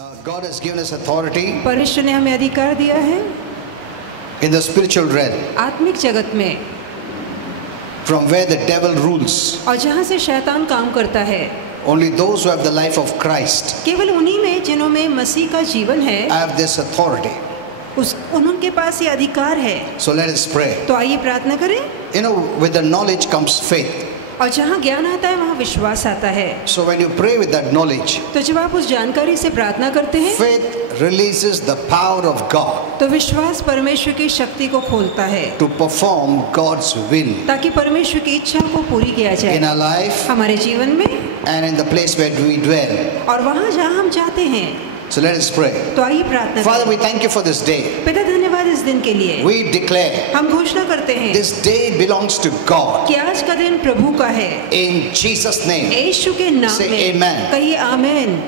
God has given us authority परमेश्वर ने हमें अधिकार दिया है in the spiritual realm, आत्मिक जगत में, from where the devil rules. और जहाँ से शैतान काम करता है। Only those who have the life of Christ केवल उन्हीं में जिन्हों में मसीह का जीवन है, have this authority. उनके पास ये अधिकार है। So let us pray. तो आइए प्रार्थना करें। You know, with the knowledge comes faith. और जहाँ ज्ञान आता है वहाँ विश्वास आता है। So when you pray with that knowledge, तो जब आप उस जानकारी से प्रार्थना करते हैं, faith releases the power of God तो विश्वास परमेश्वर की शक्ति को खोलता है to perform God's will ताकि परमेश्वर की इच्छा को पूरी किया जाए in our life हमारे जीवन में and in the place where we dwell. और वहाँ जहाँ हम जाते हैं। So let us pray. तो आइए प्रार्थना Father, करें। we thank you for this day. पिता धन्यवाद इस दिन के लिए। We declare हम घोषणा करते हैं this day belongs to God. कि आज का दिन प्रभु का है। In Jesus' name, यीशु के नाम say में amen. कहिए आमेन।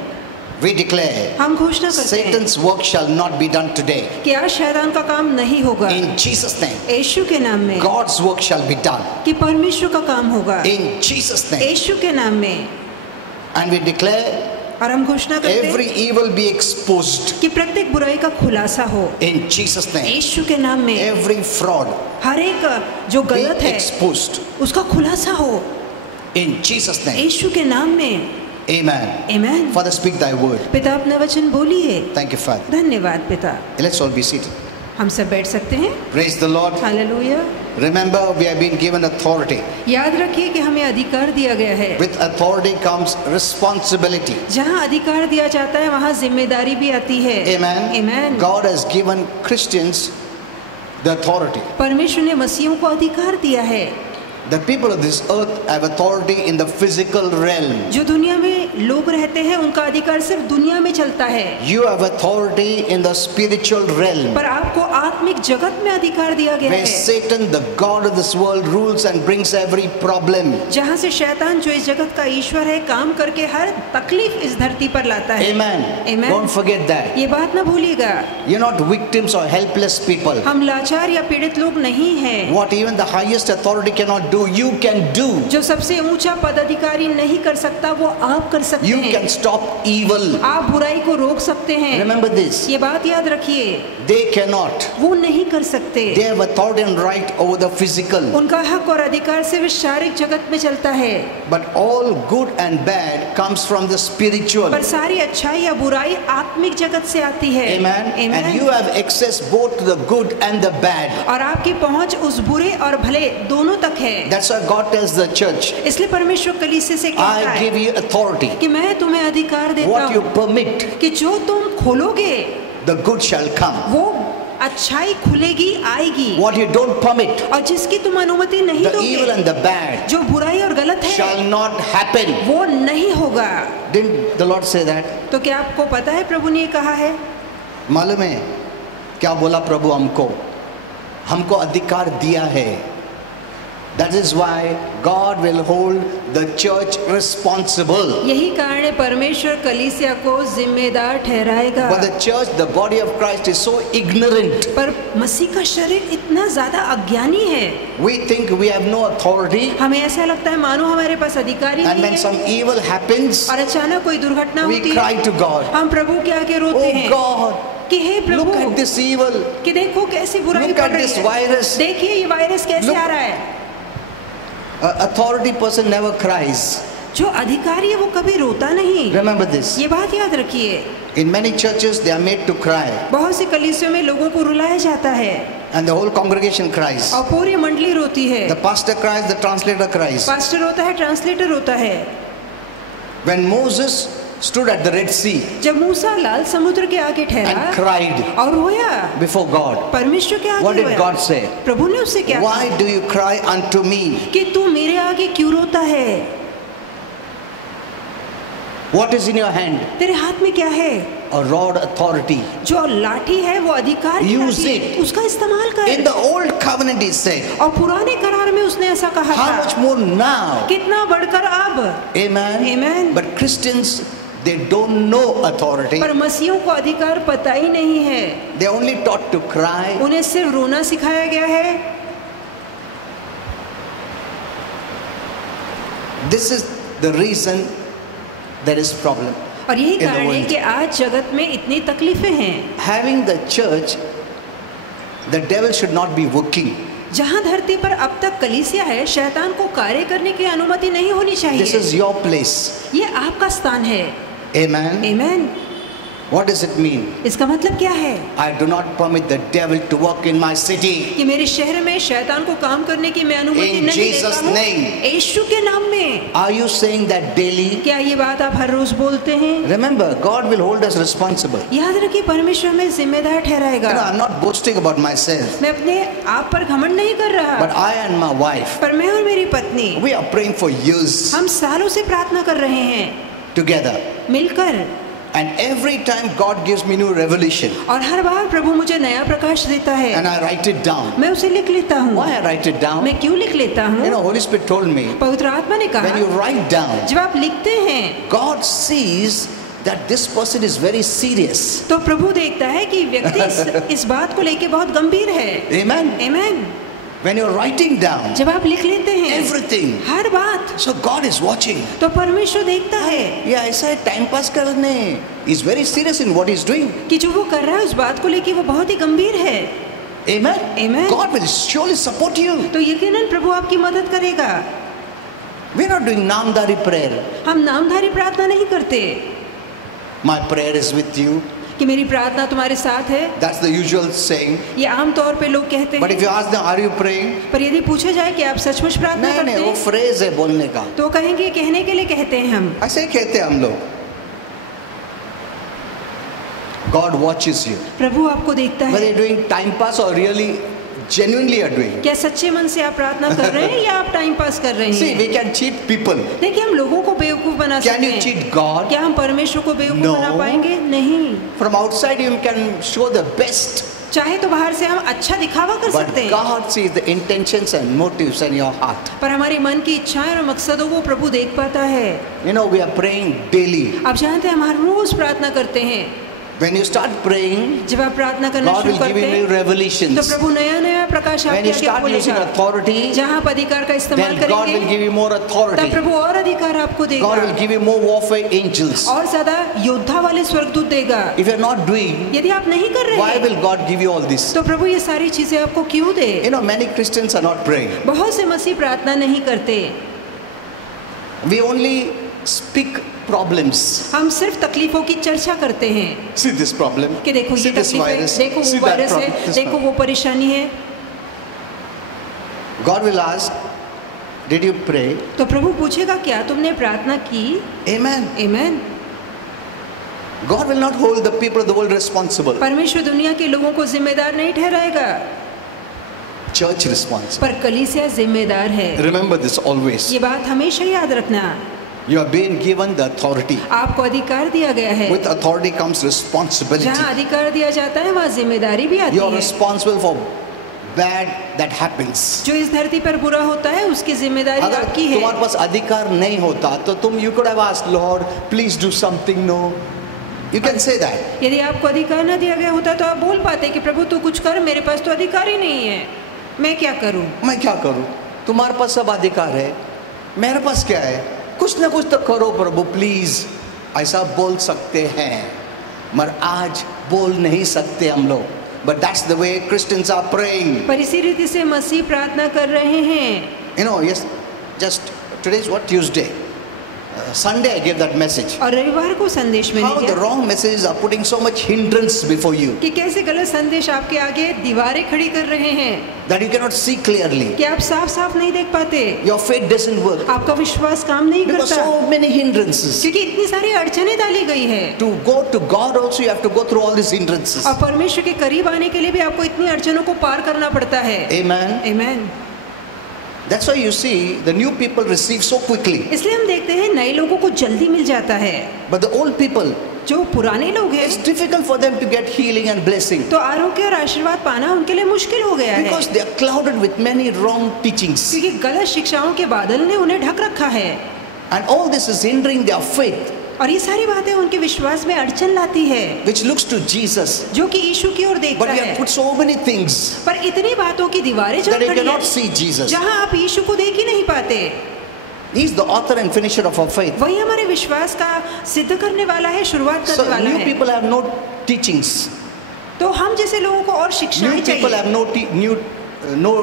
We declare हम घोषणा करते हैं Satan's work shall not be done today. कि आज शैतान का काम नहीं होगा। In Jesus' name, यीशु के नाम में God's work shall be done. कि परमेश्वर का काम होगा। In Jesus' name. यीशु के नाम में। And we declare और हम घोषणा करते every हैं evil be exposed. कि प्रत्येक बुराई का खुलासा हो। In Jesus' name. यीशु के नाम में Every fraud हर एक जो be गलत है exposed. उसका खुलासा हो। In Jesus' name. यीशु के नाम में Amen. आमेन। Father, speak thy word. पिता अपना वचन बोलिए। Thank you, Father. धन्यवाद पिता। Let's all be seated. हम सब बैठ सकते हैं। Praise the Lord. Hallelujah. Remember, we have been given authority. याद रखिए कि हमें अधिकार दिया गया है। With authority comes responsibility. जहाँ अधिकार दिया जाता है वहाँ जिम्मेदारी भी आती है। Amen. Amen. God has given Christians the authority. परमेश्वर ने मसीहों को अधिकार दिया है। The people of this earth have authority in the physical realm. जो दुनिया में लोग रहते हैं उनका अधिकार सिर्फ दुनिया में चलता है। You have authority in the spiritual realm. पर आपको आत्मिक जगत में अधिकार दिया गया Where है। Satan, the god of this world, rules and brings every problem. जहाँ से शैतान जो इस जगत का ईश्वर है काम करके हर तकलीफ इस धरती पर लाता है। Amen. Amen. Don't forget that. ये बात ना भूलिएगा। You're not victims or helpless people. हम लाचार या पीड़ित लोग नहीं हैं। What even the highest authority cannot do, you can do. जो सबसे ऊंचा पदाधिकारी नहीं कर सकता वो आप कर सकते You हैं। can stop evil. आप बुराई को रोक सकते हैं। Remember this. ये बात याद रखिए। They cannot. वो नहीं कर सकते। They have authority and right over the physical. उनका हक और अधिकार सिर्फ शारीरिक जगत में चलता है। But all good and bad comes from the spiritual. पर सारी अच्छाई या बुराई आत्मिक जगत से आती है। Amen. Amen. And you have access both to the good and the bad. और आपकी पहुंच उस बुरे और भले दोनों तक है। That's why God tells the church, इसलिए परमेश्वर कलीसिया से कहता I है give you authority. कि मैं तुम्हें अधिकार देता What you हूँ permit, कि जो तुम खोलोगे the good shall come. वो अच्छाई खुलेगी आएगी। What you don't permit, और जिसकी तुम अनुमति नहीं the evil दोगे and the bad, जो बुराई और गलत है shall not happen. वो नहीं होगा। Didn't the Lord say that? तो क्या आपको पता है प्रभु ने ये कहा है? मालूम है क्या बोला प्रभु हमको? हमको अधिकार दिया है। That is why God will hold the church responsible. यही कारण है परमेश्वर कलीसिया को जिम्मेदार ठहराएगा। But the church, the body of Christ, is so ignorant. पर मसीह का शरीर इतना ज्यादा अज्ञानी है। We think we have no authority, हमें ऐसा लगता है मानो हमारे पास अधिकार ही and नहीं when some है। evil happens, और अचानक कोई दुर्घटना we होती cry है to God. हम प्रभु के आगे रोते Oh हैं God, कि हे प्रभु look at this evil. कि देखो कैसी बुराई Look बढ़ at रही this है। virus. देखिए ये वायरस कैसे Look. आ रहा है। Authority person never cries. जो अधिकारी है वो कभी रोता नहीं। Remember this. ये बात याद रखिए। In many churches, they are made to cry, बहुत सी कलीसियों में लोगों को रुलाया जाता है and the whole congregation cries. और पूरी मंडली रोती है। The pastor cries, the translator cries. Pastor रोता है, ट्रांसलेटर रोता है। When Moses stood at the Red Sea जब मूसा लाल समुद्र के आगे and ठहरा cried और रोया before God, परमेश्वर के आगे what did रोया। God say? प्रभु ने उससे क्या Why do you cry unto me? कहा कि तू मेरे आगे क्यों रोता है? What is in your hand? तेरे हाथ में क्या है? A rod, authority. जो लाठी है वो अधिकार की Use लाठी it. है, उसका इस्तेमाल कर। In the old covenant, he said, और पुराने करार में उसने ऐसा कहा how था। much more now? कितना बढ़कर अब। Amen. Amen. But Christians, they don't know authority. पर मसीहों को अधिकार पता ही नहीं है। They are only taught to cry. उन्हें सिर्फ रोना सिखाया गया है। This is the reason there is problem. और यही in the कारण है world. कि आज जगत में इतनी तकलीफें हैं। Having the church, the devil should not be working. जहाँ धरती पर अब तक कलीसिया है, शैतान को कार्य करने की अनुमति नहीं होनी This चाहिए। is your place. ये आपका स्थान है। Amen. आमीन। What does it mean? इसका मतलब क्या है? I do not permit the devil to work in my city. कि मेरे शहर में शैतान को काम करने की मैं अनुमति In नहीं Jesus' देता हूँ। name. यीशु के नाम में। Are you saying that daily? क्या ये बात आप हर रोज बोलते हैं? Remember, God will hold us responsible. याद रखिए, परमेश्वर हमें जिम्मेदार ठहराएगा। You know, I'm not boasting about myself, मैं अपने आप पर घमंड नहीं कर रहा, but I and my wife, पर मैं और मेरी पत्नी we are praying for years हम सालों से प्रार्थना कर रहे हैं together. मिलकर, And every time God gives me new revelation, और हर बार प्रभु मुझे नया प्रकाश देता है, and I write it down. मैं उसे लिख लेता हूँ। Why I write it down? मैं क्यों लिख लेता You know, हूँ? Holy Spirit told me, पवित्र आत्मा ने when you कहा, write down, जब आप लिखते हैं God sees that this person is very serious. तो प्रभु देखता है कि व्यक्ति इस बात को लेके बहुत गंभीर है। Amen. आमीन। When you're writing down जब आप लिख लेते हैं everything, हर बात, so God is watching. तो परमेश्वर देखता है ये ऐसा है टाइम पास करने. He's very serious in what he's doing. कि जो वो कर रहा है उस बात को लेके वो बहुत ही गंभीर है। Amen. Amen. God will surely support you. तो यकीनन प्रभु आपकी मदद करेगा। We're not doing Namdhari prayer. हम नामधारी प्रार्थना नहीं करते My prayer is with you. कि मेरी प्रार्थना तुम्हारे साथ है। That's the usual saying. ये आम तौर पे लोग कहते But if हैं, you ask them, are you praying? पर यदि पूछा जाए कि आप सचमुच प्रार्थना नहीं करते नहीं, वो हैं, फ्रेज है बोलने का. तो कहेंगे कहने के लिए कहते हैं हम। ऐसे ही कहते हैं हम लोग. God watches you. प्रभु आपको देखता Whether है। you're doing time pass or really genuinely are doing. क्या सच्चे मन से आप प्रार्थना कर रहे हैं या आप टाइम पास कर रहे See, हैं? we can cheat people. देखिए, हम लोगों को बेवकूफ बना Can सकते you हैं। cheat God? क्या हम परमेश्वर को बेवकूफ No. बना पाएंगे? नहीं। From outside you can show the best. चाहे तो बाहर से हम अच्छा दिखावा कर But सकते हैं, God sees the intentions and motives in your heart. पर हमारे मन की इच्छाएं और मकसदों को प्रभु देख पाता है। You know, we are praying daily. आप जानते हैं, हम हर रोज प्रार्थना करते हैं। When you start praying, जब आप प्रार्थना करना God शुरू will give करते you new हैं, तो revelations. प्रभु नया नया प्रकाश When आपके you आगे start using खोलेगा। authority, जहाँ आप अधिकार का इस्तेमाल then God will करेंगे, give you more तब authority. प्रभु और अधिकार आपको God will देगा, give you more warfare angels. और ज्यादा योद्धा वाले स्वर्गदूत देगा। If you're not doing, यदि आप नहीं कर रहे why हैं, will God give you all this? तो प्रभु ये सारी चीजें आपको क्यों दे? You know, many Christians are not praying. बहुत से मसीह प्रार्थना नहीं करते। We only speak problems. हम सिर्फ तकलीफों की चर्चा करते हैं See this problem. कि देखो See ये this तकलीफ है, virus. देखो See वो that वायरस है, problem. This देखो problem. वो परेशानी है। God will ask, did you pray? तो प्रभु पूछेगा, क्या तुमने प्रार्थना की? Amen. आमीन। God will not hold the people of the world responsible. परमेश्वर दुनिया के लोगों को जिम्मेदार नहीं ठहराएगा, Church responsible. पर कलीसिया जिम्मेदार है। Remember this always. ये बात हमेशा याद रखना। You are being given the authority. आपको अधिकार दिया गया है। With authority comes responsibility. जहाँ अधिकार दिया जाता है वहाँ जिम्मेदारी भी आती You are है। responsible for bad that happens. जो इस धरती पर बुरा होता है उसकी जिम्मेदारी अगर आपकी है। तुम्हारे पास अधिकार नहीं होता तो तुम you could have asked, Lord, please do something. No, you can say that. यदि आपको अधिकार न दिया गया होता तो आप बोल पाते कि प्रभु तू कुछ कर, मेरे पास तो अधिकार ही नहीं है, मैं क्या करूं? मैं क्या करूं? तुम्हारे पास सब अधिकार है, मेरे पास क्या है? कुछ ना कुछ तो करो प्रभु प्लीज. ऐसा बोल सकते हैं, मगर आज बोल नहीं सकते हम लोग. But that's the way Christians are praying. पर इसी रीति से मसीह प्रार्थना कर रहे हैं। You know, yes, just today is what, Tuesday. Sunday I gave that message. और रविवार को संदेश में How the wrong messages are putting so much hindrance before you कि कैसे गलत संदेश आपके आगे दीवारें खड़ी कर रहे हैं that you cannot see clearly. कि आप साफ साफ नहीं देख पाते, Your faith doesn't work आपका विश्वास काम नहीं because करता, so many hindrances. क्योंकि इतनी सारी अड़चनें डाली गई है। To go to God also you have to go through all these hindrances. और परमेश्वर के करीब आने के लिए भी आपको इतनी अड़चनों को पार करना पड़ता है। Amen. आमीन। That's why you see the new people receive so quickly. इसलिए हम देखते हैं नए लोगों को जल्दी मिल जाता है, But the old people, जो पुराने लोग हैं it's difficult for them to get healing and blessing तो आरोग्य और आशीर्वाद पाना उनके लिए मुश्किल हो गया है, because they are clouded with many wrong teachings. क्योंकि गलत शिक्षाओं के बादल ने उन्हें ढक रखा है। And all this is hindering their faith, और ये सारी बातें उनके विश्वास में अड़चन लाती है, which looks to Jesus. जो कि यीशु की ओर देखता But we have है। put so many things पर इतनी बातों की दीवारें जो that you खड़ी cannot हैं, see Jesus. जहाँ आप यीशु को देख ही नहीं पाते। He is the author and finisher of our faith. वही हमारे विश्वास का सिद्ध करने वाला है, शुरुआत So करने वाला new है। people have no teachings. तो हम जैसे लोगों को और शिक्षाएं New people चाहिए। have no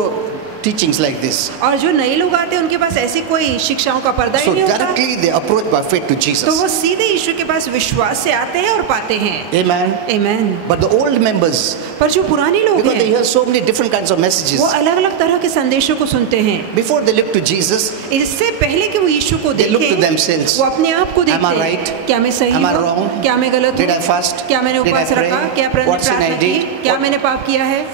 teachings like this. और जो नए लोग आते हैं उनके पास ऐसी कोई शिक्षाओं का पर्दा ही So नहीं होता। directly they approach by faith to तो Jesus. वो सीधे यीशु के पास विश्वास से आते हैं और पाते हैं। Amen. आमीन। But the old members, पर जो पुराने लोग because they हैं hear so many different kinds of messages, वो अलग अलग तरह के संदेशों को सुनते हैं। before they look to Jesus, इससे पहले कि वो यीशु को they look to देखें, themselves. वो अपने आप को Am I देखते right? हैं। क्या मैं सही Am I हूँ? wrong? क्या मैं गलत Did I हूँ? fast? क्या मैंने Did I उपवास pray? रखा? क्या What sin I प्रार्थना की? did? क्या What- मैंने पाप किया है?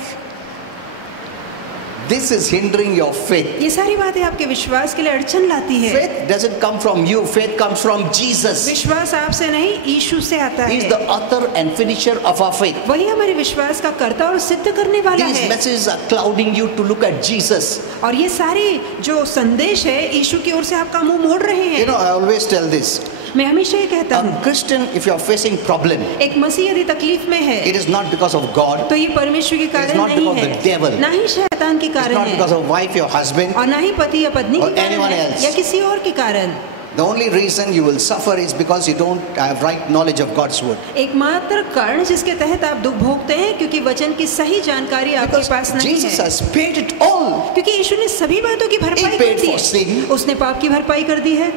This is hindering your faith. ये सारी बातें आपके विश्वास के लिए अड़चन लाती है। Faith doesn't come from you. Faith comes from Jesus. विश्वास आपसे नहीं, यीशु से आता He is है। the author and finisher of our faith. वही हमारे विश्वास का कर्ता और सिद्ध करने वाला These है। messages are clouding you to look at Jesus. और ये सारी जो संदेश है यीशु की ओर से आपका मुंह मोड़ रहे You हैं। know, I always tell this. मैं हमेशा ये कहता A हूँ, Christian, if you are facing problem, एक मसीह यदि तकलीफ में है it is not because of God. तो ये परमेश्वर के कारण not नहीं because है, of the devil. ना ही शैतान के It's कारण not because है, of wife, your husband. और ना ही पति या पत्नी or के कारण anyone है else. या किसी और के कारण। The only reason you will suffer is because you don't have right knowledge of God's word. एकमात्र कारण जिसके तहत आप दुख भोगते हैं क्योंकि वचन की सही जानकारी आपके Because पास नहीं Jesus है। has paid it all. क्योंकि यीशु ने सभी बातों की भरपाई He कर paid दी for sin. है, उसने पाप की भरपाई कर दी है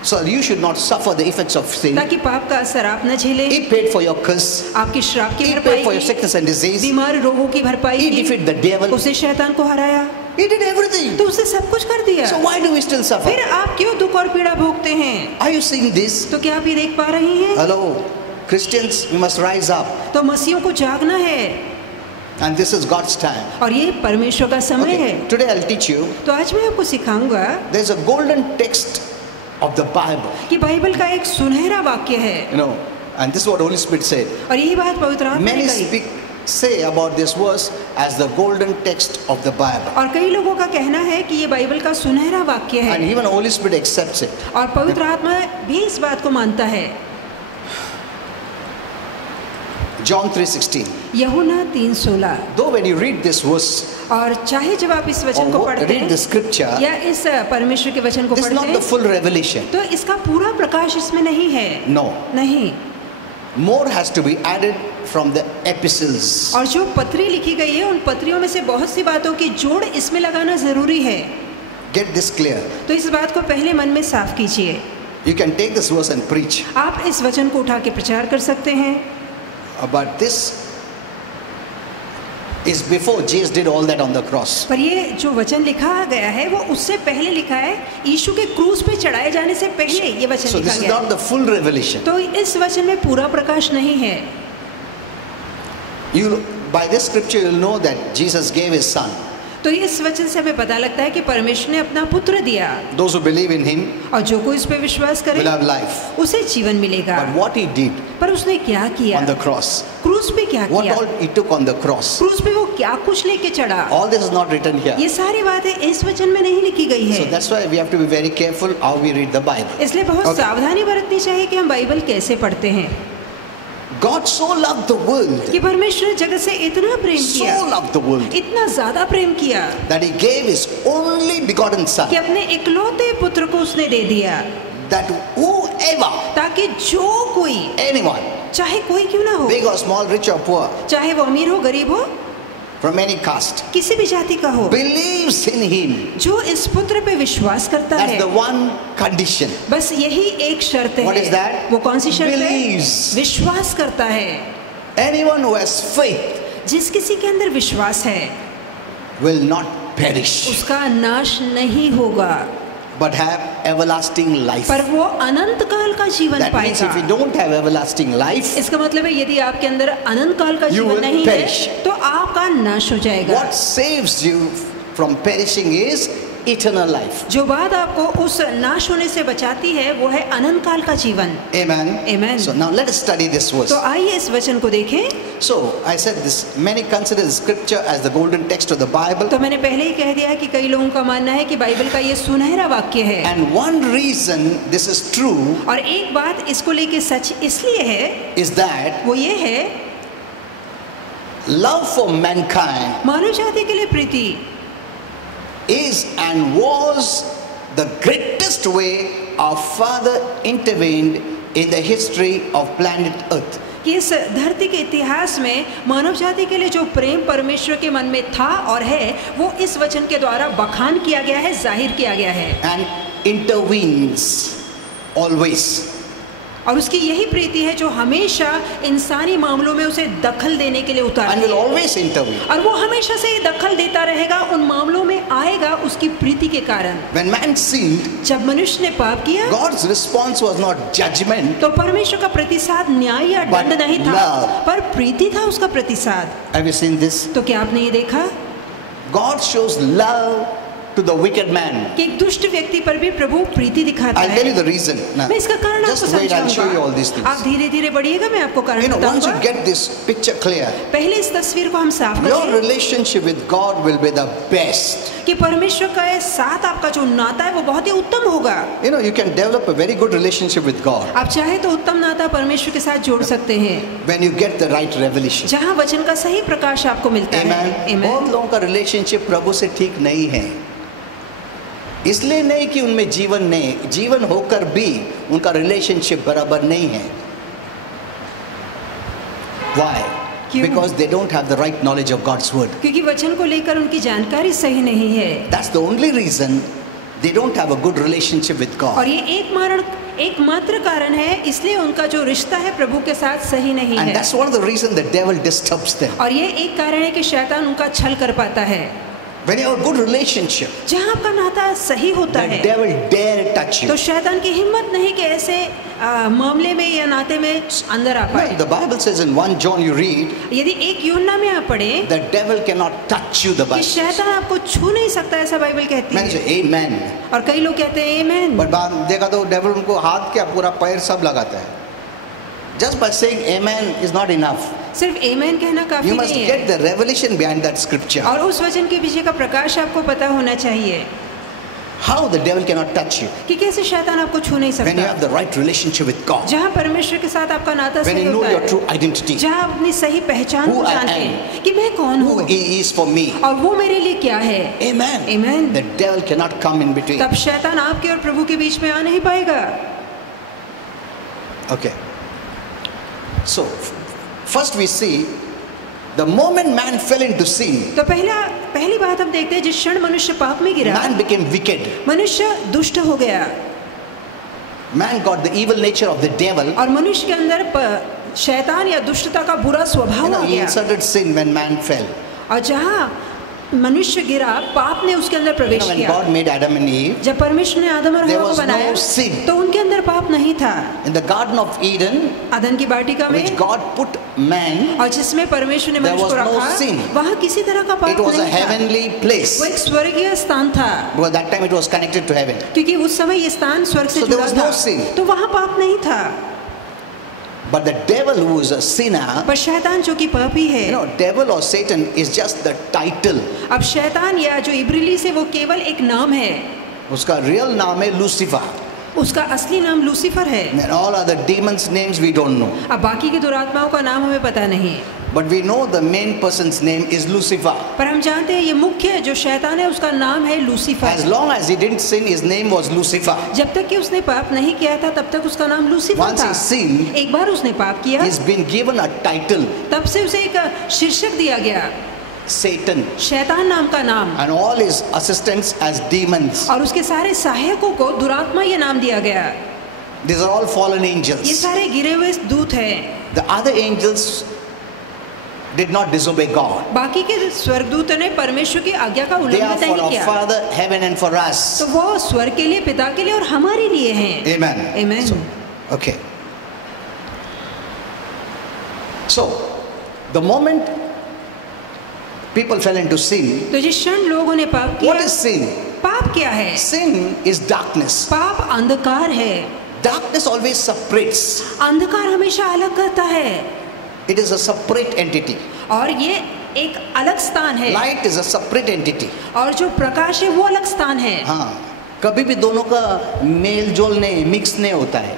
So you should not suffer the effects of sin. ताकि पाप का असर आप न झेले। He paid for your curse. आपकी श्राप की He भरपाई paid for your की, sickness and disease. बीमार रोगों की भरपाई He की, defeated the devil. उसे शैतान को हराया, He did everything. तो उसे सब कुछ कर दिया। So why do we still suffer? फिर आप क्यों दुख और पीड़ा भोगते हैं? Are you seeing this? तो क्या आप ये देख पा रहे हैं? Hello, Christians, we must rise up. तो मसीहों को जागना है And this is God's time. और ये परमेश्वर का समय है। Okay, today I'll teach you. तो आज मैं आपको सिखाऊंगा There's a golden text of the Bible. कि बाइबल का एक सुनहरा वाक्य है, You know, and this is what Holy Spirit said. और यही बात पवित्र आत्मा ने Many कही। say about this verse as the golden text of the Bible. और कई लोगों का कहना है कि ये बाइबल का सुनहरा वाक्य And है even Holy Spirit accepts it. और पवित्र आत्मा भी इस बात को मानता है। John 3:16. यूहन्ना 3:16। Though when you read this verse और चाहे जब आप इस वचन को or पढ़ते read the हैं scripture, या इस परमेश्वर के वचन को this is पढ़ते not the हैं full revelation. तो इसका पूरा प्रकाश इसमें नहीं है। No. नहीं। More has to be added from the epistles. और जो पत्री लिखी गई है उन पत्रियों में से बहुत सी बातों की जोड़ इसमें लगाना जरूरी है। Get this clear. तो इस बात को पहले मन में साफ कीजिए। You can take this verse and preach. आप इस वचन को उठा के प्रचार कर सकते हैं, But this is before Jesus did all that on the cross. पर ये जो वचन लिखा गया है वो उससे पहले लिखा है, यीशु के क्रूस पे चढ़ाए जाने से पहले ये वचन So लिखा this is गया not है। the full revelation. तो इस वचन में पूरा प्रकाश नहीं है। By this scripture you'll know that Jesus gave his son. तो इस वचन से हमें पता लगता है कि परमेश्वर ने अपना पुत्र दिया Those who believe in him और जो कोई इस पे विश्वास करे will have life. उसे जीवन मिलेगा। But what he did पर उसने क्या किया? on the cross, क्रूस पे क्या what किया? all he took on the cross, क्रूस पे वो क्या कुछ लेके चढ़ा? all this is not written here. ये सारी बातें इस वचन में नहीं लिखी गई So है। that's why we have to be very careful how we read the Bible. इसलिए बहुत Okay. सावधानी बरतनी चाहिए कि हम बाइबल कैसे पढ़ते हैं। God so loved the world, कि परमेश्वर ने जगत से इतना प्रेम so किया, loved the world, इतना ज्यादा प्रेम किया that he gave his only begotten son, कि अपने इकलौते पुत्र को उसने दे दिया, that whoever, ताकि जो कोई, anyone, चाहे कोई क्यों ना हो, big or small, rich or poor, चाहे वो अमीर हो गरीब हो, from any caste, किसी भी जाति का हो, believes in him. जो इस पुत्र पे विश्वास करता That's है, the one condition. बस यही एक शर्त What is है। that? वो कौन सी शर्त है? Believes. विश्वास करता है। Anyone who has faith जिस किसी के अंदर विश्वास है will not perish, उसका नाश नहीं होगा, but have everlasting life. पर वो अनंत काल का जीवन That means if you पाएगा। don't have everlasting life, इसका मतलब है यदि आपके अंदर अनंत काल का You जीवन will नहीं perish. है तो आपका नाश हो जाएगा। what saves you from perishing is eternal life. जो बात आपको उस नाश होने से बचाती है वो है अनंत काल का जीवन। Amen. Amen. So now let us study this verse. तो आइए इस वचन को देखें। So I said this, many consider the scripture as the golden text of the Bible. तो मैंने पहले ही कह दिया है कि कई लोगों का मानना है कि बाइबल का ये सुनहरा वाक्य है। And one reason this is true और एक बात इसको लेके सच इसलिए है, is that वो ये है love for mankind मानव जाति के लिए प्रीति is and was the greatest way our Father intervened in the history of planet Earth. कि इस धरती के इतिहास में मानव जाति के लिए जो प्रेम परमेश्वर के मन में था और है, वो इस वचन के द्वारा बखान किया गया है, जाहिर किया गया है। And intervenes always. और उसकी यही प्रीति है जो हमेशा इंसानी मामलों में उसे दखल देने के लिए उतारती And will है, always intervene. और वो हमेशा से ही दखल देता रहेगा, उन मामलों में आएगा उसकी प्रीति के कारण। When man sinned, जब मनुष्य ने पाप किया, God's response was not judgment. तो परमेश्वर का प्रतिसाद न्याय या But दंड नहीं था, love. पर प्रीति था उसका प्रतिसाद। Have you seen this? तो क्या आपने ये देखा God shows love to the wicked man. कि एक दुष्ट व्यक्ति पर भी प्रभु प्रीति दिखाता I'll tell you है? the reason. Now, मैं इसका कारण just आपको wait, I'll show you all these समझाऊंगा। things. आप धीरे धीरे बढ़िएगा, मैं आपको कारण You know, once you बताऊंगा। get this picture clear, पहले इस तस्वीर को हम साफ your करें relationship with God will be the best. कि परमेश्वर का साथ आपका जो नाता है वो बहुत ही उत्तम होगा। You know, you can develop a very good relationship with God आप चाहे तो उत्तम नाता परमेश्वर के साथ जोड़ सकते हैं, when you get the right revelation. जहाँ वचन का सही प्रकाश आपको मिलता है। Amen. Amen. बहुत लोगों का रिलेशनशिप प्रभु से ठीक नहीं है, इसलिए नहीं कि उनमें जीवन होकर भी उनका रिलेशनशिप बराबर नहीं है। Why? क्यों? Because they don't have the right knowledge of God's word. क्योंकि वचन को लेकर उनकी जानकारी सही नहीं है, That's the only reason they don't have a good relationship with God. और ये एकमात्र कारण है, इसलिए उनका जो रिश्ता है प्रभु के साथ सही नहीं And है। that's one of the reasons the devil disturbs them. और ये एक कारण है कि शैतान उनका छल कर पाता है। When you have a good relationship, जहाँ आपका नाता सही होता the है, devil dare touch you. तो शैतान की हिम्मत नहीं कि ऐसे मामले में या नाते में अंदर आ Well, पाए। the Bible says in 1 John you read, यदि एक यूहन्ना में आप पढ़ें the devil cannot touch you, the कि Bible says. शैतान आपको छू नहीं सकता, ऐसा बाइबल कहती Man है। say amen. और कई लोग कहते हैं आमेन, But बाद देखा तो devil उनको हाथ क्या पूरा पैर सब लगाता है. Just by saying amen is not enough. सिर्फ आमेन कहना काफी You must नहीं get है, the revelation behind that scripture. और उस वचन के पीछे का प्रकाश आपको पता होना चाहिए How the devil cannot touch you कि कैसे शैतान आपको छू नहीं when you सकता। have the right relationship with God. जहाँ परमेश्वर के साथ आपका नाता When सही you know होता your है, true identity, जहाँ आप अपनी सही पहचान Who को I जानते am. हैं कि मैं कौन who हूँ He is for me. और वो मेरे लिए क्या है। Amen. Amen. The devil cannot come in between. तब शैतान आपके और प्रभु के बीच में आ नहीं पाएगा। Okay. So, first we see the moment man fell into sin, तो पहली बात हम देखते हैं, जिस क्षण मनुष्य पाप में गिरा, man became wicked. मनुष्य दुष्ट हो गया, Man got the evil nature of the devil. और मनुष्य के अंदर शैतान या दुष्टता का बुरा You स्वभाव know, आ he गया, inserted sin when man fell. और जहाँ मनुष्य गिरा, पाप ने उसके अंदर You प्रवेश know, when किया। God made Adam and Eve जब परमेश्वर ने आदम और There हव्वा को was no बनाया, sin. तो उनके अंदर पाप नहीं था। in the Garden of Eden, अदन की वाटिका which में, God put man, और जिसमें परमेश्वर ने There मनुष्य को was no रखा, sin. वहाँ किसी तरह का पाप it was a नहीं था। heavenly place. वो एक स्वर्गीय स्थान था, Because that time it was connected to heaven. क्योंकि उस समय ये स्थान स्वर्ग से So there जुड़ा was था, no sin. तो वहाँ पाप नहीं था। But the devil, who is a sinner, पर शैतान जो कि पापी है, you know, devil or Satan is just the title. अब शैतान या जो इब्रिलिस है वो केवल एक नाम है, उसका real नाम है Lucifer. उसका असली नाम लूसीफर है। And all other demons' names we don't know. अब बाकी की दुरात्माओं का नाम हमें पता नहीं, But we know the main person's name is Lucifer. पर हम जानते हैं ये मुख्य जो शैतान है उसका नाम है As Lucifer. long as he didn't sin, his name was Lucifer. जब तक कि उसने पाप नहीं किया था तब तक उसका नाम लूसीफर Once था। he sinned, एक बार उसने पाप किया, he's been given a title, तब से उसे एक शीर्षक दिया गया, Satan, शैतान नाम का नाम, and all his assistants as demons. और उसके सारे सहायकों को दुरात्मा ये नाम दिया गया। These are all fallen ये angels. सारे गिरे हुए दूत हैं। The other angels did not disobey God. बाकी के स्वर्गदूतों ने परमेश्वर की आज्ञा का They are उल्लंघन for नहीं our किया, Father, heaven, and for us. तो वो स्वर्ग के लिए, पिता के लिए और हमारे लिए हैं। Amen. Amen. So, okay. So, the moment people fell into sin, तो जिस क्षण लोगों ने पाप what किया, is sin? पाप क्या है? Sin is darkness. पाप अंधकार है। Darkness always separates. अंधकार हमेशा अलग करता है, It is a separate entity. और ये एक अलग स्थान है, Light is a separate entity. और जो प्रकाश है वो अलग स्थान है। हाँ, कभी भी दोनों का मेल जोल नहीं, मिक्स नहीं होता है।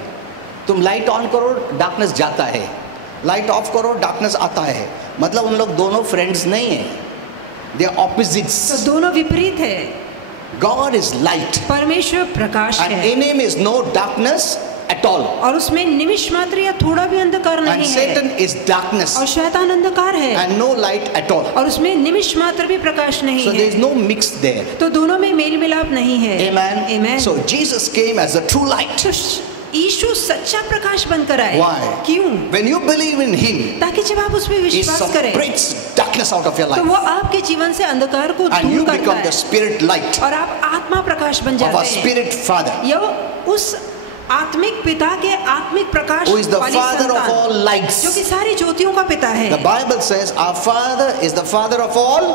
तुम लाइट ऑन करो, डार्कनेस जाता है, लाइट ऑफ करो, डार्कनेस आता है। मतलब उन लोग दोनों फ्रेंड्स नहीं है, दे आर तो ऑपोजिट्स। दोनों विपरीत है। God is light, परमेश्वर प्रकाश and है in him is no darkness at all. और उसमें निमिष मात्र या थोड़ा भी अंधकार And नहीं है Satan is darkness और शैतान अंधकार है and no light at all. और उसमें निमिष मात्र भी प्रकाश नहीं So there is है, no mix there. तो दोनों में मेल मिलाप नहीं है। Amen. Amen. So Jesus came as the true light. तो यीशु सच्चा प्रकाश बनकर आए। Why? क्यों? When you believe in him, ताकि जब आप उस पर he विश्वास करें separates darkness out of your तो वो life, आपके जीवन से अंधकार को and दूर you करता become the है spirit light और आप आत्मा प्रकाश बन of our जाते हैं। spirit Father, यह उस आत्मिक पिता के आत्मिक प्रकाश who is the वाली Father of संतान, all lights. जो कि सारी ज्योतियों का पिता है। The Bible says our Father is the Father of all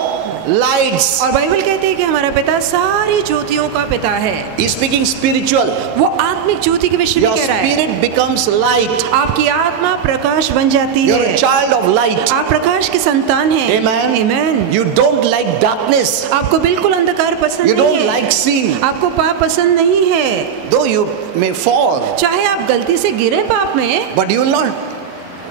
lights. और बाइबल कहती है कि हमारा पिता सारी ज्योतियों का पिता है। He's speaking spiritual. वो आत्मिक ज्योति के विषय में Your कह रहा है। spirit becomes light. आपकी आत्मा प्रकाश बन जाती You're है। a child of light. आप प्रकाश की संतान हैं। Amen. Amen. You don't like darkness. आपको बिल्कुल अंधकार पसंद You नहीं don't है। like sin. आपको पाप पसंद नहीं है। Though you may fall, चाहे आप गलती से गिरे पाप में, but you will not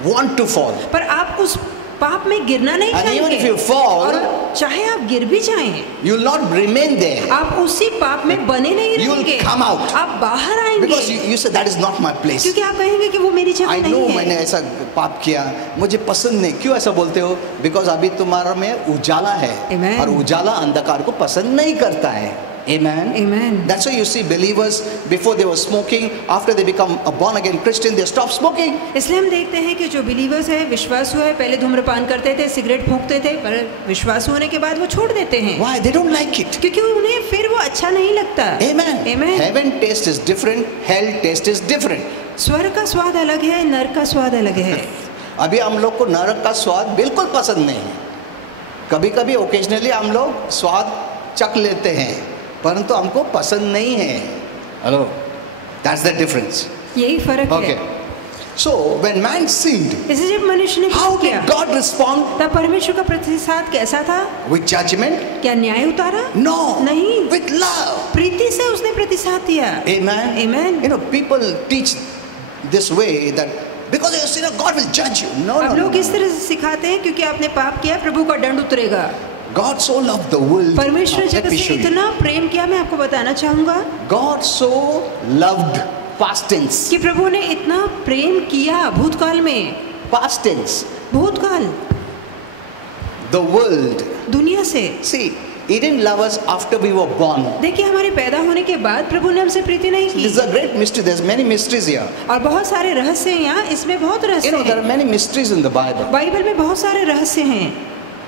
want to fall. पर आप उस पाप में गिरना नहीं And even चाहेंगे। if you fall, और चाहे आप गिर भी जाएं, You will not remain there. आप उसी पाप में बने नहीं You will रहेंगे। come out. आप बाहर आएंगे। Because you say that is not my place. क्योंकि आप कहेंगे कि वो मेरी जगह I know नहीं है। मैंने ऐसा पाप किया, मुझे पसंद नहीं। क्यों ऐसा बोलते हो? Because अभी तुम्हारा में उजाला है, Amen. और उजाला अंधकार को पसंद नहीं करता है। Amen. Amen. That's why you see believers before they were smoking, after they become a born again Christian, they stop smoking. इसलिए हम देखते हैं कि जो बिलीवर्स है, विश्वासु है, पहले धूम्रपान करते थे, सिगरेट फूंकते थे, पर विश्वासु होने के बाद वो छोड़ देते हैं। Why? They don't like it. क्योंकि उन्हें फिर वो अच्छा नहीं लगता। Amen. Amen. Heaven taste is different, hell taste is different. स्वर्ग का स्वाद अलग है, नरक का स्वाद अलग है। अभी हम लोग को नरक का स्वाद बिल्कुल पसंद नहीं है। कभी कभी ओकेजनली हम लोग स्वाद चख लेते हैं, परंतु हमको पसंद नहीं है। Hello, that's the difference. यही फर्क ओके, है। सो व्हेन मैन सिन्ड, इसे जब मनुष्य ने हाउ पाप किया, डिड गॉड रिस्पॉन्ड? तब परमेश्वर का प्रतिसाद कैसा था? With judgement? क्या न्याय उतारा? नो, नहीं, विद लव। प्रीति से उसने प्रतिसाद दिया। Amen. Amen. You know, people teach this way that because you're a sinner, God will judge you. No, अब no, लोग no. इस तरह से सिखाते हैं क्योंकि आपने पाप किया, प्रभु का दंड उतरेगा। God so loved the world. परमेश्वर ने Let जगत me से show you. इतना प्रेम किया, मैं आपको बताना चाहूंगा God so loved, past tense, कि प्रभु ने इतना प्रेम किया भूतकाल में, past tense, भूतकाल the world. दुनिया से। See, He didn't love us after we were born. देखिए, हमारे पैदा होने के बाद प्रभु ने हमसे प्रीति नहीं This is की। a great mystery. There's many mysteries here. और बहुत सारे रहस्य हैं यहाँ, इसमें बहुत You रहस्य know, there are हैं। many mysteries in the Bible. Bible में बहुत सारे रहस्य हैं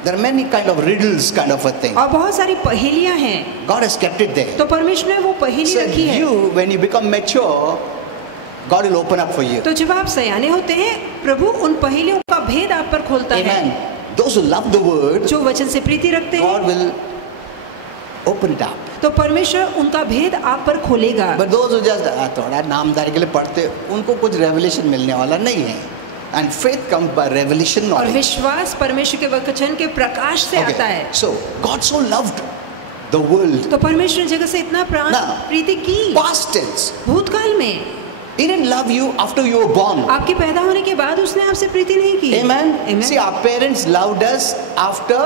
There are many kind of riddles, kind of a thing. और बहुत सारी पहेलियां हैं। God has kept it there. तो परमेश्वर ने वो पहेली So रखी है। you, when you become mature, God will open up for you. तो जब आप सयाने होते हैं, प्रभु उन पहेलियों का भेद आप पर खोलता है। Amen. Those who love the word, जो वचन से प्रीति रखते God हैं, will open it up. तो परमेश्वर उनका भेद आप पर खोलेगा। But those who just थोड़ा नामदारी के लिए पढ़ते, उनको कुछ रेवलेशन मिलने वाला नहीं है. And faith comes by revelation और knowledge. विश्वास परमेश्वर के वचन के प्रकाश से आता Okay. है। So God so loved the world. तो परमेश्वर ने जगत से इतना Now, प्रीति की। Past tense. भूतकाल में He didn't love you after you were born. आपके पैदा होने के बाद उसने आपसे प्रीति नहीं की। Amen. Amen. See, our parents loved us after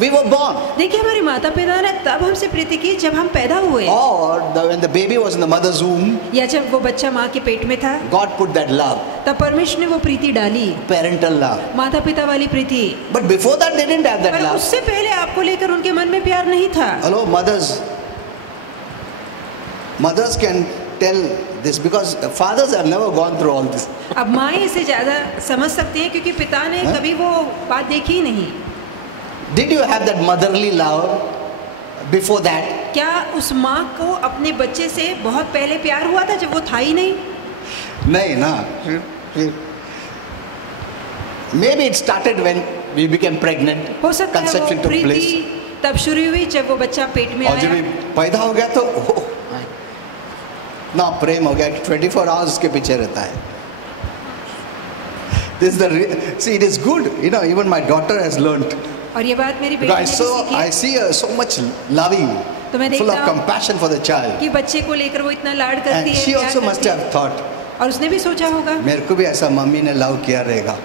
we were born. देखिए, हमारे माता पिता ने तब हमसे प्रीति की जब हम पैदा हुए, Or when the baby was in the mother's womb, या जब वो बच्चा माँ के पेट में था, God put that love, तब परमेश्वर ने वो प्रीति डाली, parental love. माता पिता वाली प्रीति। But before that, they didn't have that पर love. उससे पहले आपको लेकर उनके मन में प्यार नहीं था। Hello, mothers. Mothers can tell this because fathers have never gone through all this. अब माँ इसे ज्यादा समझ सकती हैं क्योंकि पिता ने हाँ? कभी वो बात देखी ही नहीं। Did you have that motherly love before that? क्या उस माँ को अपने बच्चे से बहुत पहले प्यार हुआ था जब वो था ही नहीं? नहीं ना. Maybe it started when we became pregnant. हो सकता है Conception वो took प्रीति place. तब शुरू हुई जब वो बच्चा पेट में और जब ये आया। पैदा हो गया तो ना प्रेम हो गया. 24 hours उसके पीछे रहता है. This is the see, it is good. You know, even my daughter has learnt. और ये बात मेरी बेटी Because ने भी I सीखी see her so much loving, तो मैं full of देखता हूँ compassion for the child. कि बच्चे को लेकर वो इतना लाड करती And है, she प्यार also must करती है। have thought, और उसने भी सोचा होगा मेरे को भी ऐसा मम्मी ने लव किया रहेगा.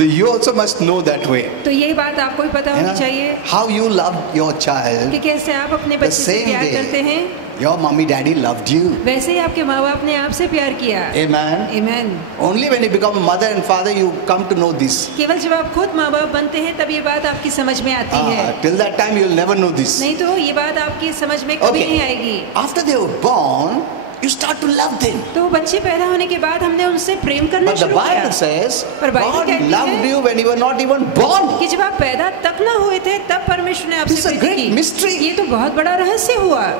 So you also must know that way. तो ये बात आपको भी पता है होनी ना? चाहिए How you love your child, कि कैसे आप अपने the बच्चे से same प्यार way करते हैं, your mommy daddy loved you. वैसे ही आपके माँ बाप ने आपसे प्यार किया। Amen. Amen. Only when you become a mother and father you come to know this. केवल जब आप खुद माँ बाप बनते हैं तब ये बात आपकी समझ में आती है, Till that time you'll never know this. नहीं तो ये बात आपकी समझ में कभी नहीं आएगी। After they were born, you start to love them. तो बच्चे पैदा होने के बाद हमने उनसे प्रेम करना But the शुरू किया। Bible says पर बाइबल God कहती loved है you when you were not even born. कि जब आप पैदा तक ना हुए थे तब परमेश्वर ने This is आपसे a प्रीति great की। mystery. ये तो बहुत बड़ा रहस्य हुआ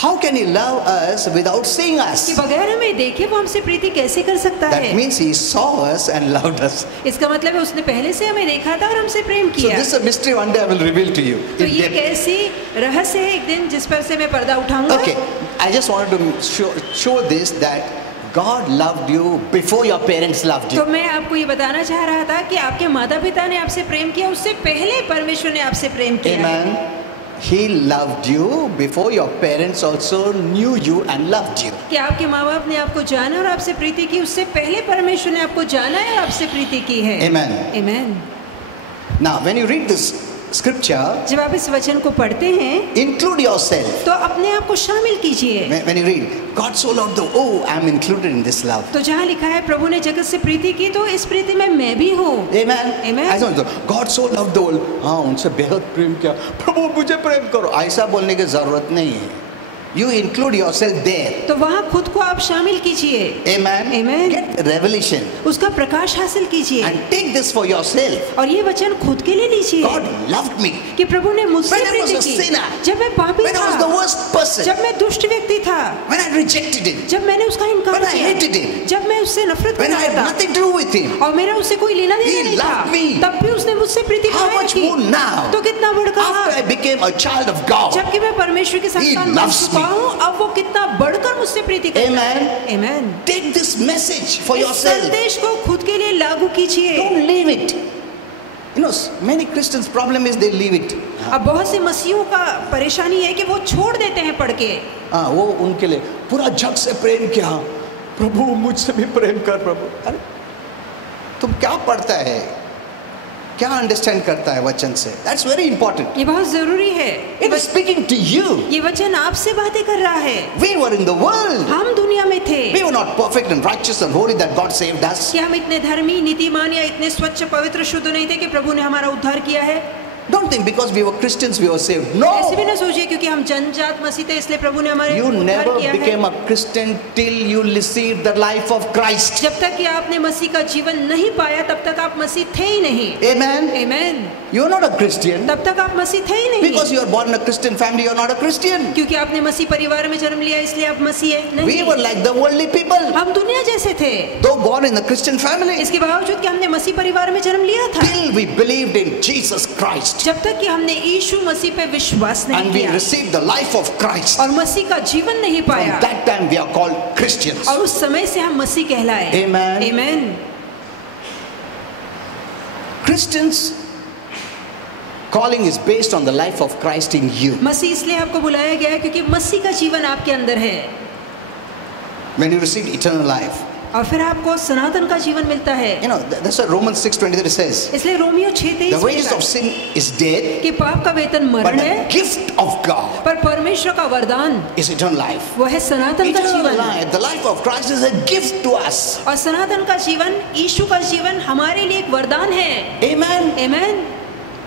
How can He love us without seeing कि us? बगैर हमें देखे वो हमसे प्रीति कैसे कर सकता That है। means He saw us and loved us. इसका मतलब है उसने पहले से हमें देखा था और हमसे प्रेम So किया। this is a mystery one day I will reveal to you. तो in ये depth. कैसी रहस्य है एक दिन जिस पर से मैं पर्दा उठाऊंगा। Okay, I just wanted to show this that God loved you before your parents loved you. तो मैं आपको ये बताना चाह रहा था कि आपके माता पिता ने आपसे प्रेम किया, उससे पहले परमेश्वर ने आपसे प्रेम किया। Amen. He loved you before your parents also knew you and loved you. कि आपके माँ बाप ने आपको जाना और आपसे प्रीति की, उससे पहले परमेश्वर ने आपको जाना है और आपसे प्रीति की है। Amen. Amen. Now, when you read this scripture, जब आप इस वचन को पढ़ते हैं include yourself. तो अपने आप को शामिल कीजिए। When you read, God so loved the, oh, I'm included in this love. तो जहाँ लिखा है प्रभु ने जगत से प्रीति की तो इस प्रीति में मैं भी हूँ। Amen. Amen. ऐसा नहीं तो God so loved the world. हाँ, उनसे बेहद प्रेम किया, प्रभु मुझे प्रेम करो, ऐसा बोलने की जरूरत नहीं है। You include yourself there. तो वहाँ खुद को आप शामिल कीजिए। Amen. Amen. Get revelation उसका प्रकाश हासिल कीजिए and take this for yourself. और ये वचन खुद के लिए लीजिए God loved me कि प्रभु ने मुझसे when I was Preeti a की sinner, जब मैं पापी when I was the था, worst person, जब मैं दुष्ट व्यक्ति था, when I rejected Him, जब मैंने उसका इनकार when I hated किया, Him, जब मैं उससे नफरत when I करता had था nothing to do with Him. और मेरा उससे कोई लेना देना He नहीं था, loved me. तब भी उसने मुझसे प्रीति How प्रकट much की। more now? तो कितना बढ़कर After I became a child of God, जबकि मैं परमेश्वर के He संतान बन loves चुका me. हूँ, अब वो कितना बढ़कर मुझसे प्रीति करता Amen. है। Amen. take this message for इस yourself. संदेश को खुद के लिए लागू कीजिए। Don't leave it. You know, many Christians' problem is they leave it. अब बहुत से मसीहों का परेशानी है कि वो छोड़ देते हैं पढ़ के। हाँ, वो उनके लिए पूरा जग से प्रेम किया, प्रभु मुझसे भी प्रेम कर प्रभु। अरे तुम क्या पढ़ता है, क्या अंडरस्टैंड करता है वचन से? That's very important. ये बहुत जरूरी है। It is speaking to you. ये वचन आपसे बातें कर रहा है। We were in the world. हम दुनिया में थे We were not perfect and righteous and holy that God saved us. कि हम इतने धर्मी, नीतिमान या इतने स्वच्छ, पवित्र, शुद्ध नहीं थे कि प्रभु ने हमारा उद्धार किया है। Don't think because we were Christians we were saved. ऐसे भी No. ना सोचिए क्योंकि हम जनजात मसीह थे इसलिए प्रभु ने हमारे You उद्धार never किया है। became a Christian till you received the life of Christ. जब तक कि आपने मसीह का जीवन नहीं पाया तब तक आप मसीह थे ही नहीं। Amen. Amen. You are not a Christian. तब तक आप मसीह थे ही नहीं। Because you are born in a Christian family, you are not a Christian. क्योंकि आपने मसीह परिवार में जन्म लिया इसलिए आप मसीह है We नहीं। were like the worldly people. हम दुनिया जैसे थे, Though born in a Christian family, इसके बावजूद कि हमने मसीह परिवार में जन्म लिया था, till we believed in Jesus Christ जब तक कि हमने यीशु मसीह पे विश्वास नहीं and we किया received the life of Christ. और मसीह का जीवन नहीं From पाया, that time we are called Christians. और उस समय से हम मसीह कहलाए। Amen. Amen. Christians calling is based on the life of Christ in you. मसीह इसलिए आपको बुलाया गया है क्योंकि मसीह का जीवन आपके अंदर है When you receive eternal life, और फिर आपको सनातन का जीवन मिलता है। you know that's what Romans 6:23 says. इसलिए Romeo 6:23 The wages of sin is death, कि पाप का वेतन but मरण the है, gift of God पर परमेश्वर का वरदान is eternal life. वो है सनातन का Eternal जीवन। life, the life of Christ is a gift to us. और सनातन का जीवन, यीशु का जीवन हमारे लिए एक वरदान है। Amen. Amen.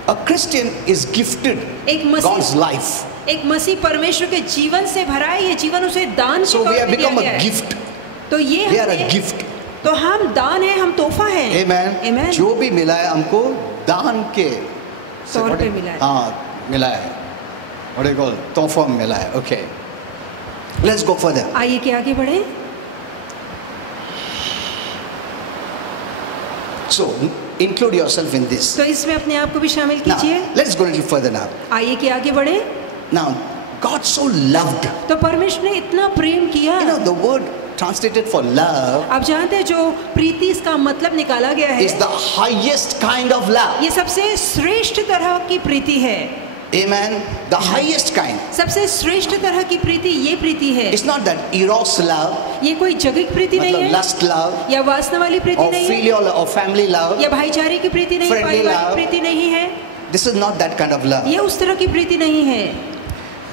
A Christian is gifted एक God's मसीह life. एक मसीह परमेश्वर के जीवन से भरा है, ये जीवन उसे दान के So तौर we have पे दिया become गया a है। gift. तो ये We are a हमें- gift. तो हम दान है, हम तोहफा है। Amen. Amen. जो भी मिला है हमको दान के तौर पे मिला है। हाँ, मिला है। What do you call? तोहफा मिला है। Okay. Let's go further. आइए कि आगे बढ़े। So include yourself in this. तो इसमें अपने आप को भी शामिल Now, कीजिए। let's go a little further now. आइए कि आगे बढ़े। Now, God so loved. तो परमेश्वर ने इतना प्रेम किया। You know, the word translated for love आप जानते हैं जो प्रीति इसका मतलब निकाला गया है, is the highest kind of love. ये सबसे श्रेष्ठ तरह की प्रीति है। Amen. The highest kind. सबसे श्रेष्ठ तरह की प्रीति ये प्रीति है। It's not that eros love, ये कोई जगत प्रीति नहीं मतलब है, lust love, या वासना वाली प्रीति or नहीं है, filial or family love. या भाईचारे की प्रीति नहीं, friendly पारिवारिक love. प्रीति नहीं है। This is not that kind of love. ये उस तरह की प्रीति नहीं है।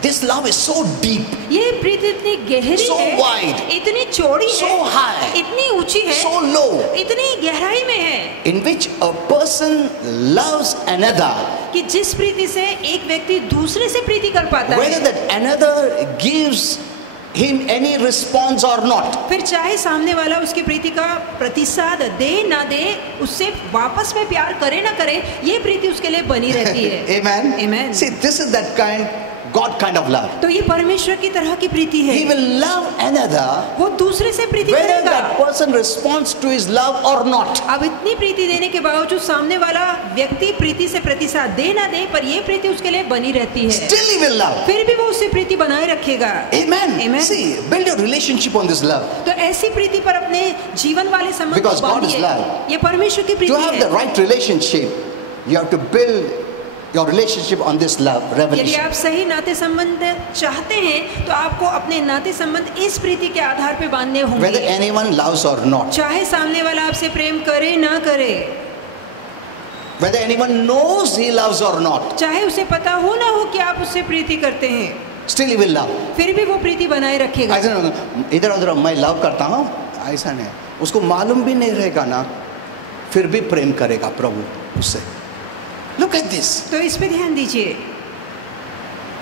This love is so deep, ये प्रीति इतनी गहरी so है, wide, इतनी चौड़ी so है, high, इतनी ऊंची है, so low, इतनी गहराई में है in which a person loves another, कि जिस प्रीति से एक व्यक्ति दूसरे से प्रीति कर पाता whether है, that another gives him any response or not. फिर चाहे सामने वाला उसकी प्रीति का प्रतिसाद दे ना दे, उससे वापस में प्यार करे ना करे, ये प्रीति उसके लिए बनी रहती है। Amen. Amen. See, this is that God kind of love. तो ये परमेश्वर की तरह की प्रीति है। He will love another वो दूसरे से प्रीति whether करेगा। that person responds to his love or not. अब इतनी प्रीति देने के बावजूद सामने वाला व्यक्ति प्रीति से प्रतिसाद दे ना दे, पर ये प्रीति उसके लिए बनी रहती है। Still he will love. फिर भी वो उससे प्रीति बनाए रखेगा। Amen. Amen. See, build your relationship on this love. तो ऐसी प्रीति पर अपने जीवन वाले संबंध Because को God is बांधिए। love. ये परमेश्वर की To प्रीति have the है। right relationship, you have to build your relationship on this love यदि revelation. आप सही नाते संबंध चाहते हैं तो आपको अपने नाते संबंध इस प्रीति के आधार पे बांधने Whether होंगे, anyone loves or not, चाहे सामने वाला आपसे प्रेम करे ना करे, whether anyone knows he loves or not, चाहे उसे पता हो ना हो कि आप उससे प्रीति करते हैं, still he will love. फिर भी वो प्रीति बनाए रखेगा। ऐसा नहीं, इधर उधर मैं लव करता हूँ, ऐसा नहीं, उसको मालूम भी नहीं रहेगा ना, फिर भी प्रेम करेगा प्रभु उससे। Look at this. तो इस पे ध्यान दीजिए।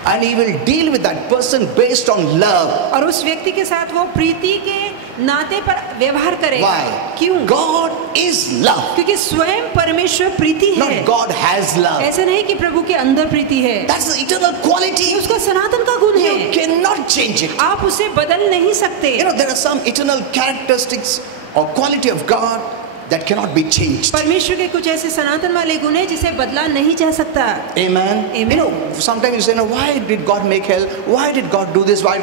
And he will deal with that person based on love. और उस व्यक्ति के साथ वो प्रीति के नाते पर व्यवहार करेगा। Why? क्यों? God is love. क्योंकि स्वयं परमेश्वर प्रीति है। Not God has love. ऐसा नहीं कि प्रभु के अंदर प्रीति है, That's the eternal quality. ये उसका सनातन का गुण You है, cannot change it. आप उसे बदल नहीं सकते। You know, there are some eternal characteristics or quality of God that cannot be changed. परमेश्वर के कुछ ऐसे सनातन वाले गुण हैं जिसे बदला नहीं जा सकता। Amen. Amen. You know, sometimes you say, no, why did God make hell? Why did God do this? Why?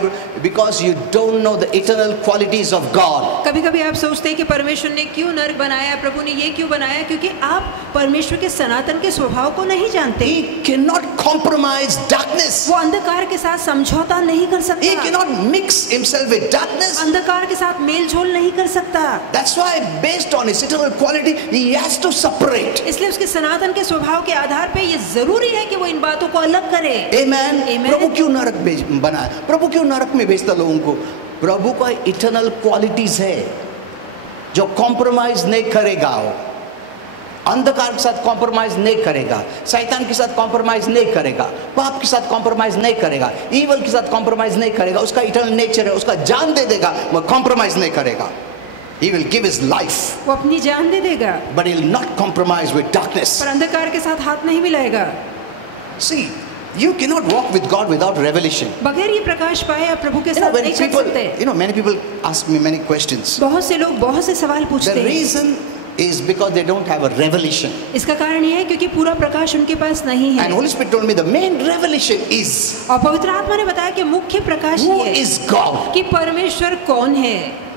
Because you don't know the eternal qualities of God. कभी कभी आप सोचते हैं कि परमेश्वर ने क्यों नरक बनाया, प्रभु ने ये क्यों बनाया, क्योंकि आप परमेश्वर के सनातन के स्वभाव को नहीं जानते। He cannot compromise darkness. वो अंधकार के साथ समझौता नहीं कर He सकता, cannot mix himself with darkness. अंधकार के साथ मेल जोल नहीं कर सकता। That's why, based on his eternal quality, he has to separate. इसलिए उसके सनातन के स्वभाव के आधार पे ये जरूरी है कि वो इन बातों को अलग करे। Amen. Amen. प्रभु क्यों नरक बनाया? प्रभु क्यों नरक में भेजता लोगों को? प्रभु का इटर्नल क्वालिटीज है जो कॉम्प्रोमाइज नहीं करेगा। वो अंधकार के साथ कॉम्प्रोमाइज नहीं करेगा, शैतान के साथ कॉम्प्रोमाइज नहीं करेगा, पाप के साथ कॉम्प्रोमाइज नहीं करेगा, ईवल के साथ कॉम्प्रोमाइज नहीं करेगा। उसका इटर्नल नेचर है, उसका जान दे देगा, वो कॉम्प्रोमाइज नहीं करेगा। He will give his life, वो अपनी जान दे देगा, but he will not compromise with darkness. पर अंधकार के साथ हाथ नहीं मिलाएगा। See, you cannot walk with God without revelation. बगैर ये प्रकाश पाए आप प्रभु के साथ When नहीं चल people, सकते। many people ask me many questions. बहुत से लोग बहुत से सवाल पूछते The हैं। reason is because they don't have a revelation. इसका कारण ये है क्योंकि पूरा प्रकाश उनके पास नहीं है। And Holy Spirit told me the main revelation is और पवित्र आत्मा ने बताया कि मुख्य प्रकाश who ये है is God. कि परमेश्वर कौन है।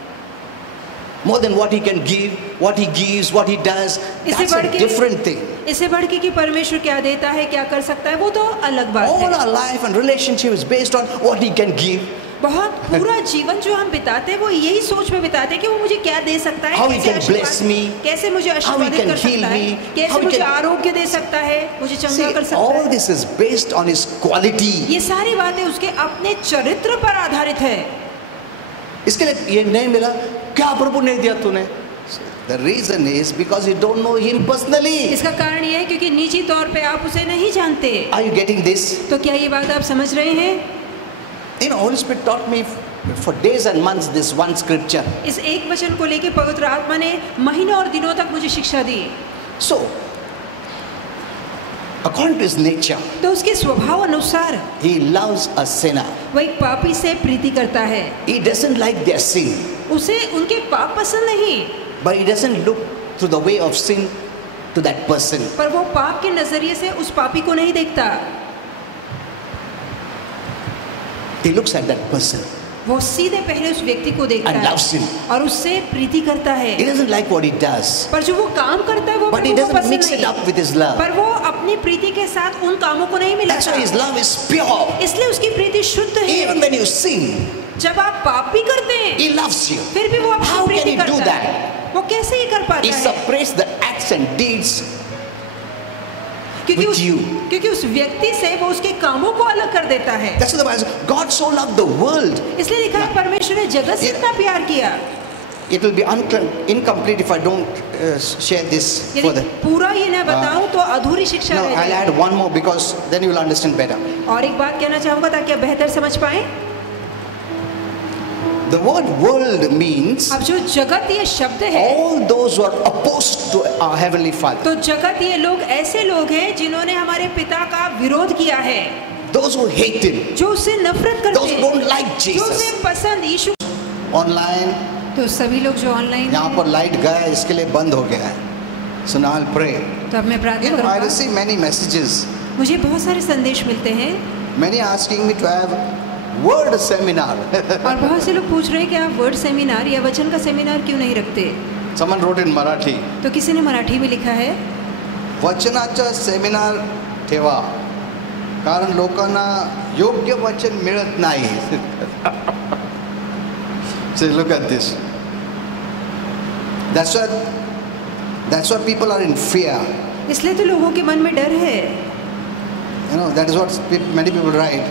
More than what he can give, what he gives, what he does. इससे That's बढ़ a के different thing. इससे बढ़ के कि परमेश्वर क्या देता है, क्या कर सकता है, वो तो अलग बात All है। our life and relationship is based on what he can give, बहुत पूरा जीवन जो हम बिताते हैं वो यही सोच में बिताते हैं कि वो मुझे क्या दे सकता है, How he कैसे can bless me, कैसे मुझे how he आशीर्वादित can कर heal सकता है, me, कैसे how he मुझे can- आरोग्य दे सकता है, मुझे see, चंगा कर सकता all है। this is based on his quality. ये सारी बातें उसके अपने चरित्र पर आधारित है। इसके लिए ये नहीं मिला, क्या प्रभु नहीं दिया तूने? The reason is because you don't know him personally. इसका कारण ये है क्योंकि निजी तौर पे आप उसे नहीं जानते। Are you getting this? तो क्या ये बात आप समझ रहे हैं? You know, Holy Spirit taught me for days and months this one scripture. इस एक वचन को लेके पवित्र आत्मा ने महीनों और दिनों तक मुझे शिक्षा दी। So, according to his nature, तो उसके स्वभाव अनुसार he loves a sinner. वो एक पापी से प्रीति करता है। He doesn't like their sin, उसे उनके पाप पसंद नहीं, but he doesn't look through the way of sin to that person. पर वो पाप के नजरिए से उस पापी को नहीं देखता। He looks at that person. वो सीधे पहले उस व्यक्ति को देखता and है loves him. और उससे प्रीति करता है। He doesn't like what he does, पर जो वो काम करता है वो but he प्रभु को doesn't पसंद mix it नहीं। up with his love. पर वो अपनी प्रीति के साथ उन कामों को नहीं That's why his मिलाता, love is pure. इसलिए उसकी प्रीति शुद्ध है। Even when you sin, जब आप पाप भी करते हैं he loves you. फिर भी वो How आपकी can प्रीति he do करता that? है। वो कैसे ये कर He पाता है? separates the acts and deeds क्योंकि with you. क्योंकि उस व्यक्ति से वो उसके कामों को अलग कर देता है। That's what the Bible says. God so loved the world. इसलिए लिखा है परमेश्वर ने जगत से इतना प्यार किया। It will be incomplete if I don't share this यदि further. पूरा ये ना बताऊं तो अधूरी शिक्षा No, रह I'll जाएगी। add one more because then you will understand better. और एक बात कहना चाहूंगा ताकि आप बेहतर समझ पाए। The word world means अब जो जगत ये शब्द है, all those who are opposed to our Heavenly Father. तो जगत ये लोग ऐसे लोग हैं जिन्होंने हमारे पिता का विरोध किया है, Those who hate Him. जो उससे नफरत करते Those who हैं, don't like जो Jesus. उसे पसंद यीशु। Online, तो सभी लोग जो ऑनलाइन यहाँ हैं, पर लाइट गया है, इसके लिए बंद हो गया है. So now I'll pray. तो अब मैं प्रार्थना I करूंगा। receive many messages. मुझे बहुत सारे संदेश मिलते हैं Many asking me to have word seminar. और बहुत से लोग पूछ रहे हैं कि आप वर्ड सेमिनार या वचन का सेमिनार क्यों नहीं रखते। Someone wrote in Marathi. तो किसी ने मराठी में लिखा है वचनाचा सेमिनार ठेवा कारण लोकांना योग्य वचन मिळत नाही. So look at this. That's why people are in fear. इसलिए तो लोगों के मन में डर है You know, that is what many people write.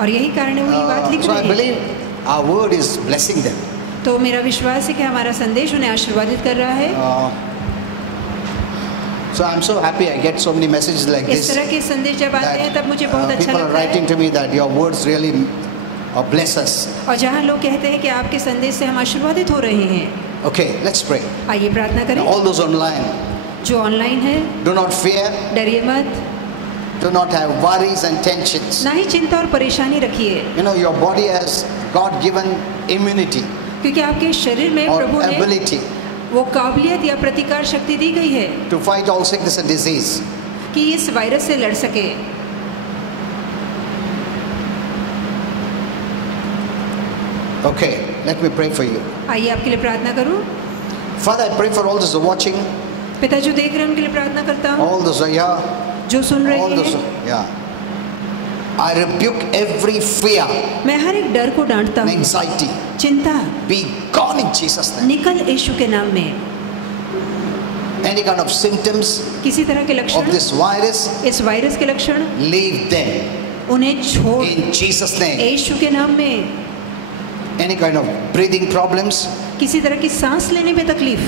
और यही कारण है वो ये बात लिख So I रहे हैं। believe our word is blessing them. तो मेरा विश्वास है कि हमारा संदेश उन्हें आशीर्वादित कर रहा है। So I'm so happy I get so many messages like इस this. तरह के संदेश जब आते हैं तब मुझे बहुत अच्छा People are लगता writing है। to me that your words really bless us. और जहाँ लोग कहते हैं कि आपके संदेश से हम आशीर्वादित हो रहे हैं। Okay, let's pray. आइए प्रार्थना करें। Now, all those online, जो ऑनलाइन है do not fear, डरिए मत, do not have worries and tensions. ना ही चिंता और परेशानी रखिए, You know, your body has God-given immunity क्योंकि आपके शरीर में or प्रभु ने ability वो काबिलियत या प्रतिकार शक्ति दी गई है to fight all sickness and disease. कि इस वायरस से लड़ सके। Okay, let me pray for you. आइए आपके लिए प्रार्थना करूं। Father, I pray for all those who are watching, पिता जो देख रहे हैं उनके लिए प्रार्थना करता हूँ, all those who are here, जो सुन रहे all those, हैं। yeah. I rebuke every fear मैं हर एक डर को डांटता and हूँ, anxiety. चिंता Be gone in Jesus' name. निकल यीशु के नाम में। Any kind of symptoms किसी तरह के of लक्षण, this virus, इस वायरस के लक्षण, leave them उन्हें छोड़ in Jesus' name. यीशु के नाम में। Any kind of breathing problems, किसी तरह की सांस लेने में तकलीफ,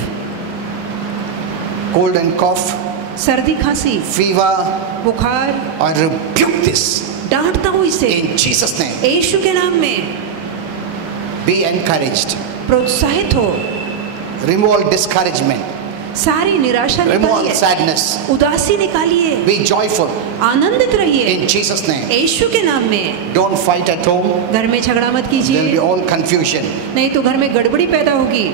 cold and cough, सर्दी खांसी, fever, बुखार, I rebuke this डांटता हूँ इसे in Jesus' name. यीशु के नाम में। Be encouraged. प्रोत्साहित हो, Remove all discouragement. सारी निराशा Remove all निकालिए, sadness. उदासी निकालिए, Be joyful आनंदित रहिए in Jesus' name. यीशु के नाम में। Don't fight at home. घर में झगड़ा मत There will be कीजिए, all confusion. नहीं तो घर में गड़बड़ी पैदा होगी।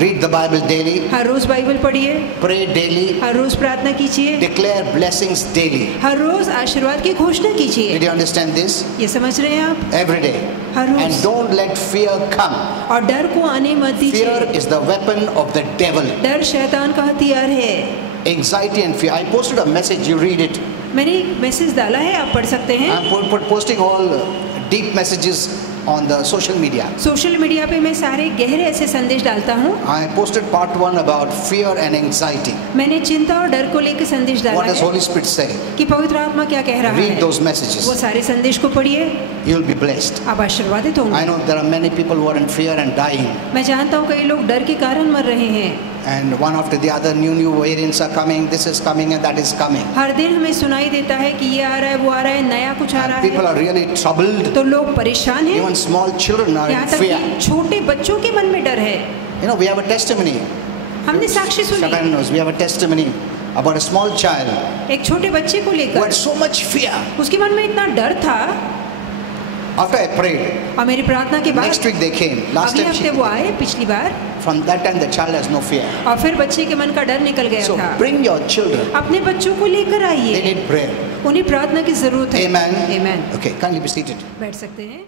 Read the Bible daily. हर रोज बाइबल पढ़िए, Pray daily. हर रोज प्रार्थना कीजिए, Declare blessings daily. हर रोज आशीर्वाद की घोषणा कीजिए। Did you understand this? ये समझ रहे हैं आप? Every day. Her rose. And don't let fear come. और डर को आने मत Fear दीजिए। is the weapon of the devil. डर शैतान का हथियार है। Anxiety and fear. I posted a message. You read it. मैंने एक मैसेज डाला है, आप पढ़ सकते हैं। I'm posting all deep messages on the social media. Social media पे मैं सारे गहरे ऐसे संदेश डालता हूँ। I posted part 1 about fear and anxiety. मैंने चिंता और डर को लेकर संदेश डाला What does है Holy Spirit say? कि पवित्र आत्मा क्या कह रहा Read है। those messages. वो सारे संदेश को पढ़िए, You will be blessed. आप आशीर्वादित I होंगे। know there are many people who are in fear and dying. मैं जानता हूँ कई लोग डर के कारण मर रहे हैं। And one after the other, new variants are coming. This is coming and that is coming. हर दिन हमें सुनाई देता है कि ये आ रहा है, वो आ रहा है, नया कुछ आ रहा And people है। are really troubled. तो लोग परेशान हैं। Even small children are in यहाँ तक fear. कि छोटे बच्चों के मन में डर है। You know, we have a testimony. हमने साक्षी सुनी Shaban knows. We have a testimony about a small child एक छोटे बच्चे को who लेकर, had so much fear. उसके मन में इतना डर था। After I prayed, और मेरी प्रार्थना के बाद next week they came. Last अगले time हफ्ते वो आए, पिछली बार, from that time the child has no fear. और फिर बच्चे के मन का डर निकल गया So था। bring your children. अपने बच्चों को लेकर They आइए, need prayer. उन्हें प्रार्थना की जरूरत है। Amen. Amen। Okay, kindly be seated. बैठ सकते हैं।